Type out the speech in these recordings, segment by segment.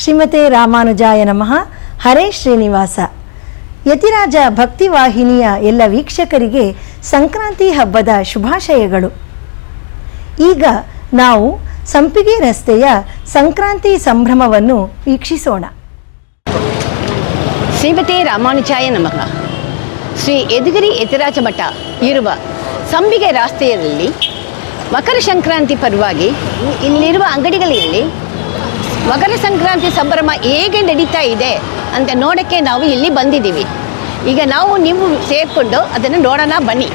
ಶ್ರೀಮತೆ ರಾಮಾನುಜಾಯ ನಮಃ. ಹರೇ ಶ್ರೀನಿವಾಸ. ಯತಿರಾಜ ಭಕ್ತಿವಾಹಿನಿಯ ಎಲ್ಲ ವೀಕ್ಷಕರಿಗೆ ಸಂಕ್ರಾಂತಿ ಹಬ್ಬದ ಶುಭಾಶಯಗಳು. ಈಗ ನಾವು ಸಂಪಿಗೆ ರಸ್ತೆಯ ಸಂಕ್ರಾಂತಿ ಸಂಭ್ರಮವನ್ನು ವೀಕ್ಷಿಸೋಣ. ಶ್ರೀಮತೆ ರಾಮಾನುಜಾಯ ನಮಃ. ಶ್ರೀ ಯದುಗಿರಿ ಯತಿರಾಜ ಮಠ ಇರುವ ಸಂಪಿಗೆ ರಸ್ತೆಯಲ್ಲಿ ಮಕರ ಸಂಕ್ರಾಂತಿ ಪರವಾಗಿ ಇಲ್ಲಿರುವ ಅಂಗಡಿಗಳಲ್ಲಿ ಮಕರ ಸಂಕ್ರಾಂತಿ ಸಂಭ್ರಮ ಹೇಗೆ ನಡೀತಾ ಇದೆ ಅಂತ ನೋಡೋಕ್ಕೆ ನಾವು ಇಲ್ಲಿ ಬಂದಿದ್ದೀವಿ. ಈಗ ನೀವು ಸೇರಿಕೊಂಡು ಅದನ್ನು ನೋಡೋಣ ಬನ್ನಿ.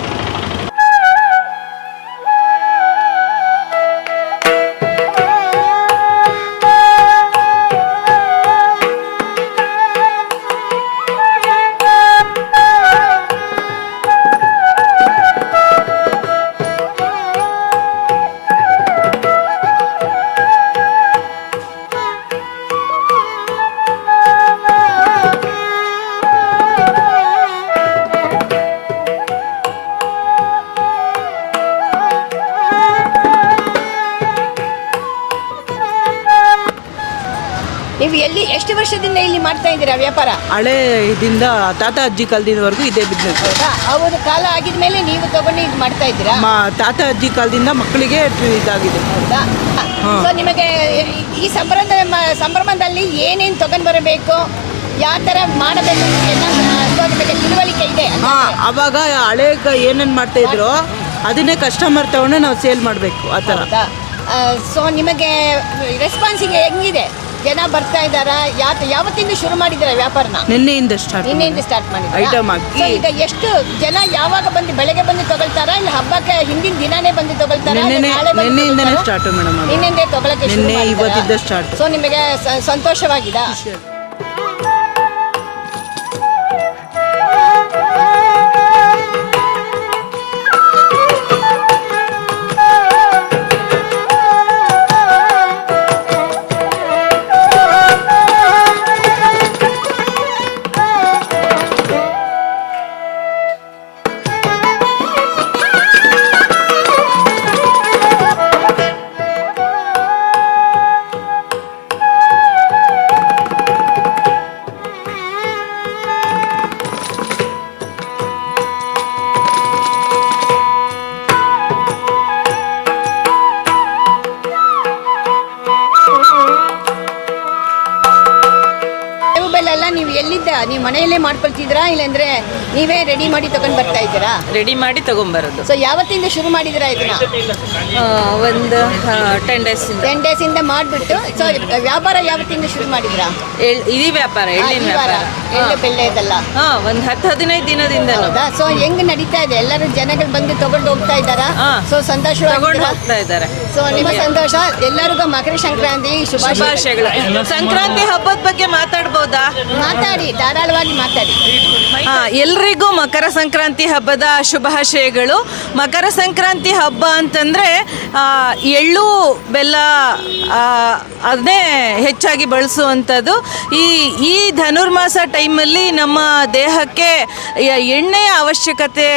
ನೀವು ಎಷ್ಟು ವರ್ಷದಿಂದ ಇಲ್ಲಿ ಮಾಡ್ತಾ ಇದ್ದೀರಾ ವ್ಯಾಪಾರ? ಹಳೆ ಇದರಿಂದ ತಾತ ಅಜ್ಜಿ ಕಾಲದಿಂದವರೆಗೂ ಇದೇ ಬಿಸ್ನೆಸ್. ಅವ್ರ ಕಾಲ ಆಗಿದ್ಮೇಲೆ ನೀವು ತಗೊಂಡು ಇದು ಮಾಡ್ತಾ ಇದ್ದೀರಾ? ತಾತ ಅಜ್ಜಿ ಕಾಲದಿಂದ ಮಕ್ಕಳಿಗೆ ಇದಾಗಿದೆ. ಹೌದಾ? ಸೊ ನಿಮಗೆ ಈ ಸಂಭ್ರಮದಲ್ಲಿ ಏನೇನು ತಗೊಂಡು ಬರಬೇಕು, ಯಾವ ಥರ ಮಾಡಬೇಕು ನಿಮಗೆ ತಿಳುವಳಿಕೆ ಇದೆ? ಅವಾಗ ಹಳೆ ಏನೇನು ಮಾಡ್ತಾ ಇದ್ರು ಅದನ್ನೇ ಕಸ್ಟಮರ್ ತಗೊಂಡು ನಾವು ಸೇಲ್ ಮಾಡಬೇಕು, ಆ ಥರ. ಸೊ ನಿಮಗೆ ರೆಸ್ಪಾನ್ಸಿಗೆ ಹೆಂಗಿದೆ? ಜನ ಬರ್ತಾ ಇದ್ದಾರಾ? ಯಾವತ್ತಿಂದ ಶುರು ಮಾಡಿದ್ದೀರಾ ವ್ಯಾಪಾರನ? ನಿನ್ನೆಯಿಂದ ಸ್ಟಾರ್ಟ್ ಮಾಡಿದ್ದೀರಾ? ಐಟಮ್ ಹಾಕಿ. ಈಗ ಎಷ್ಟು ಜನ ಯಾವಾಗ ಬೆಳಗ್ಗೆ ಬಂದು ತಗೊಳ್ತಾರಾ, ಇಲ್ಲ ಹಬ್ಬಕ್ಕೆ ಹಿಂದಿನ ದಿನಾನೇ ಬಂದು ತಗೊಳ್ತಾರಾ? ನಿನ್ನೆಯಿಂದನೇ ಸ್ಟಾರ್ಟ್ ಮೇಡಮ್. ನಿನ್ನೆಂದೇ ತಗೊಳಕ್ಕೆ ಶುರು ಮಾಡಿದ್ದೀರಾ? ಇವತ್ತಿಂದ ಸ್ಟಾರ್ಟ್. ಸೊ ನಿಮಗೆ ಸಂತೋಷವಾಗಿದೆ? ನೀವು ಎಲ್ಲಿದ್ದ? ನೀವು ಮನೆಯಲ್ಲೇ ಮಾಡ್ಕೊಳ್ತಿದ್ದೀರಾ, ಇಲ್ಲಾಂದ್ರೆ ನೀವೇ ರೆಡಿ ಮಾಡಿ ತಗೊಂಡ್ ಬರ್ತಾ ಇದ್ದೀರಾ? ರೆಡಿ ಮಾಡಿ ತಗೊಂಡ್ಬರೋದು. ಸೊ ಯಾವತ್ತಿಂದ ಶುರು ಮಾಡಿದಿರಾ ಇದನ್ನ? ಒಂದು 10 ಡೇಸ್ ಇಂದ ಮಾಡ್ಬಿಟ್ಟು. ಸೊ ವ್ಯಾಪಾರ ಯಾವತ್ತಿಂದ ಶುರು ಮಾಡಿದ್ರಾ? ಇಡೀ ವ್ಯಾಪಾರ, ಎಳ್ಳಿನ ವ್ಯಾಪಾರ, ಎಳ್ಳು ಬೆಳ್ಳೆ ಇದೆಲ್ಲ ಒಂದು 10-15 ದಿನದಿಂದ. ಸೊ ಹೆಂಗ್ ನಡೀತಾ ಇದೆ? ಎಲ್ಲರೂ ಜನಗಳು ಬಂದು ತಗೊಂಡು ಹೋಗ್ತಾ ಇದ್ದಾರಾ? ಸೊ ಸಂತೋಷವಾಗಿ ಹೋಗ್ತಾ ಇದ್ದಾರೆ. ಸೊ ನಿಮ್ಮ ಸಂತೋಷ. ಎಲ್ಲರಿಗೂ ಮಕರ ಸಂಕ್ರಾಂತಿ ಶುಭಾಶಯಗಳು. ಸಂಕ್ರಾಂತಿ ಹಬ್ಬದ ಬಗ್ಗೆ ಮಾತಾಡ್ಬೋದಾ? ಮಾತಾಡಿ, ಧಾರಾಳವಾಗಿ ಮಾತಾಡಿ. ಎಲ್ರಿಗೂ ಮಕರ ಸಂಕ್ರಾಂತಿ ಹಬ್ಬದ ಶುಭಾಶಯಗಳು. ಮಕರ ಸಂಕ್ರಾಂತಿ ಹಬ್ಬ ಅಂತಂದರೆ ಎಳ್ಳು ಬೆಲ್ಲ ಅದನ್ನೇ ಹೆಚ್ಚಾಗಿ ಬಳಸುವಂಥದ್ದು. ಈ ಧನುರ್ಮಾಸ ಟೈಮಲ್ಲಿ ನಮ್ಮ ದೇಹಕ್ಕೆ ಎಣ್ಣೆಯ ಅವಶ್ಯಕತೆ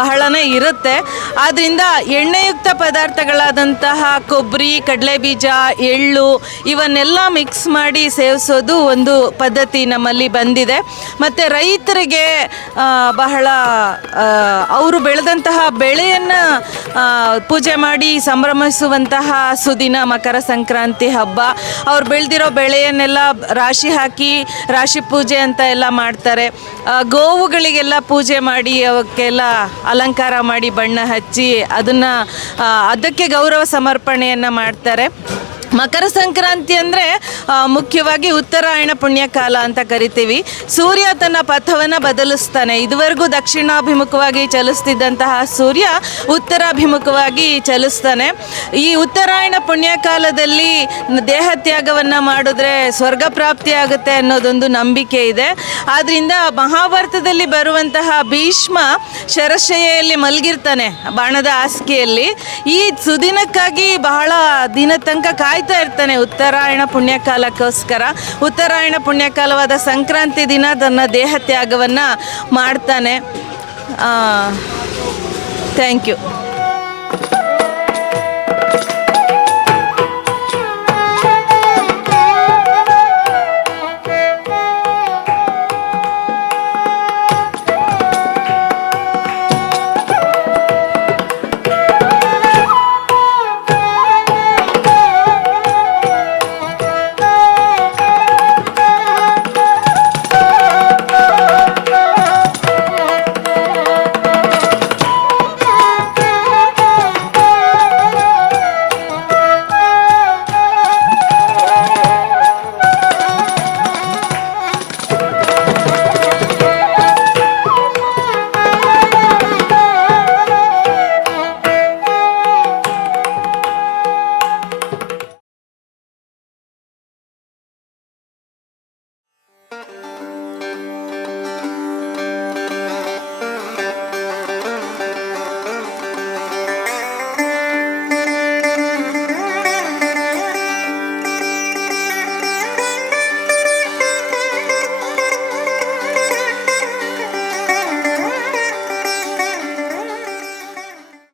ಬಹಳನೇ ಇರುತ್ತೆ. ಆದ್ದರಿಂದ ಎಣ್ಣೆಯುಕ್ತ ಪದಾರ್ಥಗಳಾದಂತಹ ಕೊಬ್ಬರಿ, ಕಡಲೆಬೀಜ, ಎಳ್ಳು ಇವನ್ನೆಲ್ಲ ಮಿಕ್ಸ್ ಮಾಡಿ ಸೇವಿಸೋದು ಒಂದು ಪದ್ಧತಿ ನಮ್ಮಲ್ಲಿ ಬಂದಿದೆ. ಮತ್ತು ರೈತರಿಗೆ ಬಹಳ ಅವರು ಬೆಳೆದಂತಹ ಬೆಳೆಯನ್ನು ಪೂಜೆ ಮಾಡಿ ಸಂಭ್ರಮಿಸುವಂತಹ ಸುದಿನ ಮಕರ ಸಂಕ್ರಾಂತಿ ಹಬ್ಬ. ಅವ್ರು ಬೆಳೆದಿರೋ ಬೆಳೆಯನ್ನೆಲ್ಲ ರಾಶಿ ಹಾಕಿ ರಾಶಿ ಪೂಜೆ ಅಂತ ಎಲ್ಲ ಮಾಡ್ತಾರೆ. ಗೋವುಗಳಿಗೆಲ್ಲ ಪೂಜೆ ಮಾಡಿ ಅವಕ್ಕೆಲ್ಲ ಅಲಂಕಾರ ಮಾಡಿ ಬಣ್ಣ ಹಚ್ಚಿ ಅದಕ್ಕೆ ಗೌರವ ಸಮರ್ಪಣೆಯನ್ನು ಮಾಡ್ತಾರೆ. ಮಕರ ಸಂಕ್ರಾಂತಿ ಅಂದರೆ ಮುಖ್ಯವಾಗಿ ಉತ್ತರಾಯಣ ಪುಣ್ಯಕಾಲ ಅಂತ ಕರಿತೀವಿ. ಸೂರ್ಯ ತನ್ನ ಪಥವನ್ನು ಬದಲಿಸ್ತಾನೆ. ಇದುವರೆಗೂ ದಕ್ಷಿಣಾಭಿಮುಖವಾಗಿ ಚಲಿಸ್ತಿದ್ದಂತಹ ಸೂರ್ಯ ಉತ್ತರಾಭಿಮುಖವಾಗಿ ಚಲಿಸ್ತಾನೆ. ಈ ಉತ್ತರಾಯಣ ಪುಣ್ಯಕಾಲದಲ್ಲಿ ದೇಹತ್ಯಾಗವನ್ನು ಮಾಡಿದ್ರೆ ಸ್ವರ್ಗ ಪ್ರಾಪ್ತಿಯಾಗುತ್ತೆ ಅನ್ನೋದೊಂದು ನಂಬಿಕೆ ಇದೆ. ಆದ್ದರಿಂದ ಮಹಾಭಾರತದಲ್ಲಿ ಬರುವಂತಹ ಭೀಷ್ಮ ಶರಶಯ್ಯಲ್ಲಿ ಮಲಗಿರ್ತಾನೆ ಬಾಣದ ಹಾಸಿಗೆಯಲ್ಲಿ. ಈ ಸುದಿನಕ್ಕಾಗಿ ಬಹಳ ದಿನ ತನಕ ಕಾಯ್ತಾ ಇರ್ತಾನೆ ಉತ್ತರಾಯಣ ಪುಣ್ಯಕಾಲಕ್ಕೋಸ್ಕರ. ಉತ್ತರಾಯಣ ಪುಣ್ಯಕಾಲವಾದ ಸಂಕ್ರಾಂತಿ ದಿನ ತನ್ನ ದೇಹ ತ್ಯಾಗವನ್ನು ಮಾಡ್ತಾನೆ. Thank you.